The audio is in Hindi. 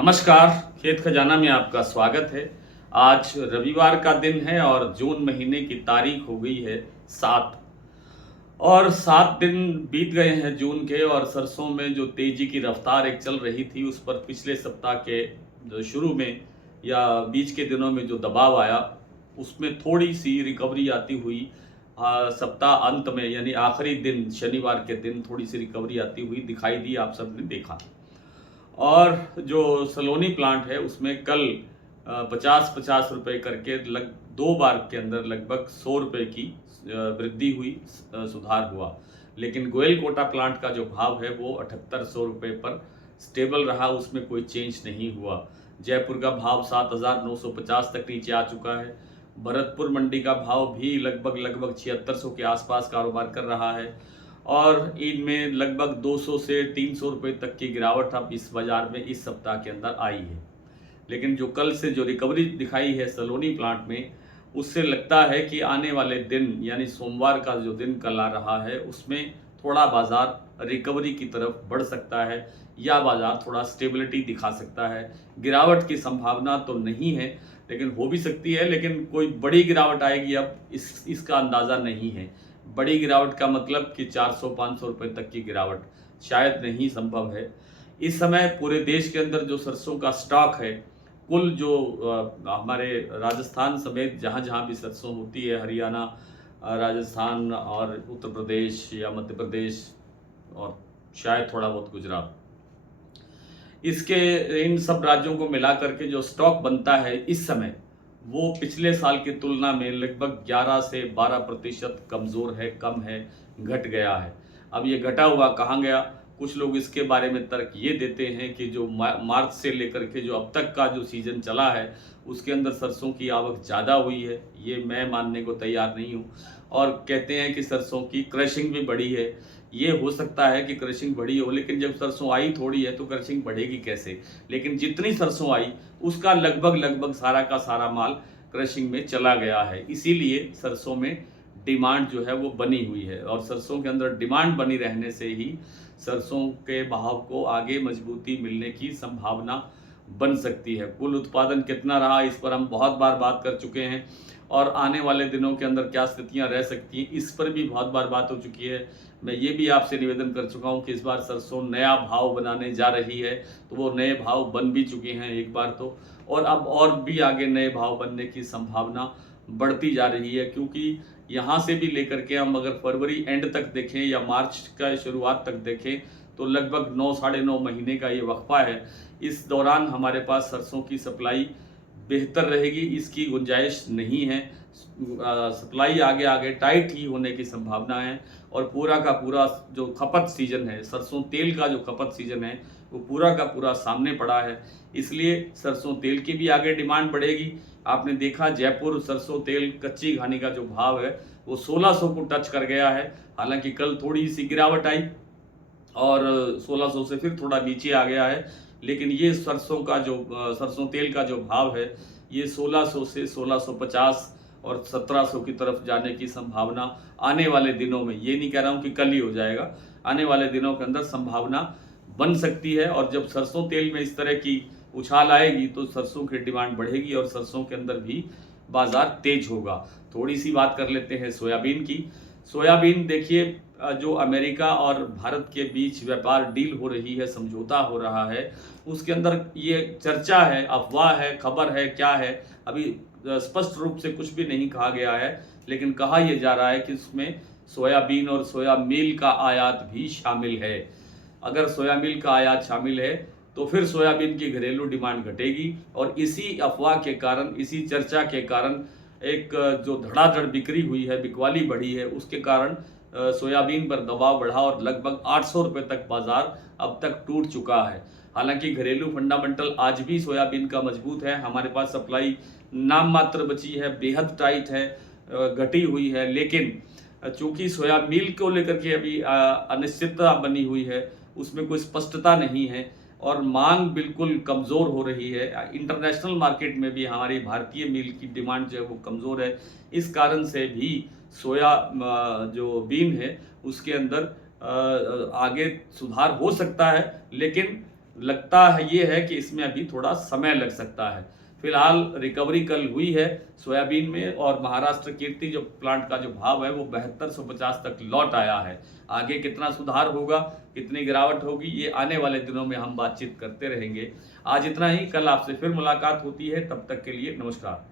नमस्कार। खेत खजाना में आपका स्वागत है। आज रविवार का दिन है और जून महीने की तारीख हो गई है 7 और 7 दिन बीत गए हैं जून के। और सरसों में जो तेजी की रफ्तार एक चल रही थी उस पर पिछले सप्ताह के जो शुरू में या बीच के दिनों में जो दबाव आया उसमें थोड़ी सी रिकवरी आती हुई सप्ताह अंत में यानी आखिरी दिन शनिवार के दिन थोड़ी सी रिकवरी आती हुई दिखाई दी, आप सबने देखा। और जो सलोनी प्लांट है उसमें कल 50-50 रुपये करके लग 2 बार के अंदर लगभग 100 रुपये की वृद्धि हुई, सुधार हुआ। लेकिन गोयल कोटा प्लांट का जो भाव है वो 7800 रुपये पर स्टेबल रहा, उसमें कोई चेंज नहीं हुआ। जयपुर का भाव 7950 तक नीचे आ चुका है। भरतपुर मंडी का भाव भी लगभग 7600 के आसपास कारोबार कर रहा है और इनमें लगभग 200 से 300 रुपये तक की गिरावट अब इस बाज़ार में इस सप्ताह के अंदर आई है। लेकिन जो कल से जो रिकवरी दिखाई है सलोनी प्लांट में, उससे लगता है कि आने वाले दिन यानी सोमवार का जो दिन कल आ रहा है उसमें थोड़ा बाज़ार रिकवरी की तरफ बढ़ सकता है या बाज़ार थोड़ा स्टेबिलिटी दिखा सकता है। गिरावट की संभावना तो नहीं है लेकिन हो भी सकती है, लेकिन कोई बड़ी गिरावट आएगी अब इसका अंदाज़ा नहीं है। बड़ी गिरावट का मतलब कि 400-500 रुपये तक की गिरावट शायद नहीं संभव है। इस समय पूरे देश के अंदर जो सरसों का स्टॉक है, कुल जो हमारे राजस्थान समेत जहाँ जहाँ भी सरसों होती है, हरियाणा, राजस्थान और उत्तर प्रदेश या मध्य प्रदेश और शायद थोड़ा बहुत गुजरात, इसके इन सब राज्यों को मिला करके जो स्टॉक बनता है इस समय, वो पिछले साल की तुलना में लगभग 11 से 12% कमज़ोर है, कम है, घट गया है। अब ये घटा हुआ कहाँ गया? कुछ लोग इसके बारे में तर्क ये देते हैं कि जो मार्च से लेकर के जो अब तक का जो सीज़न चला है उसके अंदर सरसों की आवक ज़्यादा हुई है, ये मैं मानने को तैयार नहीं हूँ। और कहते हैं कि सरसों की क्रशिंग भी बढ़ी है। ये हो सकता है कि क्रशिंग बढ़ी हो, लेकिन जब सरसों आई थोड़ी है तो क्रशिंग बढ़ेगी कैसे? लेकिन जितनी सरसों आई उसका लगभग सारा का सारा माल क्रशिंग में चला गया है। इसीलिए सरसों में डिमांड जो है वो बनी हुई है और सरसों के अंदर डिमांड बनी रहने से ही सरसों के भाव को आगे मजबूती मिलने की संभावना बन सकती है। कुल उत्पादन कितना रहा इस पर हम बहुत बार बात कर चुके हैं और आने वाले दिनों के अंदर क्या स्थितियां रह सकती हैं इस पर भी बहुत बार बात हो चुकी है। मैं ये भी आपसे निवेदन कर चुका हूँ कि इस बार सरसों नया भाव बनाने जा रही है, तो वो नए भाव बन भी चुके हैं एक बार तो, और अब और भी आगे नए भाव बनने की संभावना बढ़ती जा रही है। क्योंकि यहाँ से भी लेकर के हम अगर फरवरी एंड तक देखें या मार्च का शुरुआत तक देखें तो लगभग 9 साढ़े 9 महीने का ये वक्फा है। इस दौरान हमारे पास सरसों की सप्लाई बेहतर रहेगी, इसकी गुंजाइश नहीं है। सप्लाई आगे आगे टाइट ही होने की संभावना है और पूरा का पूरा जो खपत सीजन है, सरसों तेल का जो खपत सीजन है वो पूरा का पूरा सामने पड़ा है। इसलिए सरसों तेल की भी आगे डिमांड बढ़ेगी। आपने देखा जयपुर सरसों तेल कच्ची घानी का जो भाव है वो 1600 को टच कर गया है। हालांकि कल थोड़ी सी गिरावट आई और 1600 से फिर थोड़ा नीचे आ गया है, लेकिन ये सरसों तेल का जो भाव है ये 1600 से 1650 और 1700 की तरफ जाने की संभावना आने वाले दिनों में, ये नहीं कह रहा हूँ कि कल ही हो जाएगा, आने वाले दिनों के अंदर संभावना बन सकती है। और जब सरसों तेल में इस तरह की उछाल आएगी तो सरसों की डिमांड बढ़ेगी और सरसों के अंदर भी बाजार तेज होगा। थोड़ी सी बात कर लेते हैं सोयाबीन की। सोयाबीन देखिए, जो अमेरिका और भारत के बीच व्यापार डील हो रही है, समझौता हो रहा है, उसके अंदर ये चर्चा है, अफवाह है, खबर है, क्या है अभी स्पष्ट रूप से कुछ भी नहीं कहा गया है, लेकिन कहा यह जा रहा है कि इसमें सोयाबीन और सोया मील का आयात भी शामिल है। अगर सोया मील का आयात शामिल है तो फिर सोयाबीन की घरेलू डिमांड घटेगी और इसी अफवाह के कारण, इसी चर्चा के कारण एक जो धड़ाधड़ बिक्री हुई है, बिकवाली बढ़ी है, उसके कारण सोयाबीन पर दबाव बढ़ा और लगभग 800 रुपये तक बाजार अब तक टूट चुका है। हालांकि घरेलू फंडामेंटल आज भी सोयाबीन का मजबूत है, हमारे पास सप्लाई नाम मात्र बची है, बेहद टाइट है, घटी हुई है। लेकिन चूंकि सोया मील को लेकर के अभी अनिश्चितता बनी हुई है, उसमें कोई स्पष्टता नहीं है और मांग बिल्कुल कमज़ोर हो रही है। इंटरनेशनल मार्केट में भी हमारी भारतीय मील की डिमांड जो है वो कमज़ोर है। इस कारण से भी सोया जो बीन है उसके अंदर आगे सुधार हो सकता है, लेकिन लगता है ये है कि इसमें अभी थोड़ा समय लग सकता है। फिलहाल रिकवरी कल हुई है सोयाबीन में, और महाराष्ट्र कीर्ति जो प्लांट का जो भाव है वो 7250 तक लौट आया है। आगे कितना सुधार होगा, कितनी गिरावट होगी, ये आने वाले दिनों में हम बातचीत करते रहेंगे। आज इतना ही, कल आपसे फिर मुलाकात होती है, तब तक के लिए नमस्कार।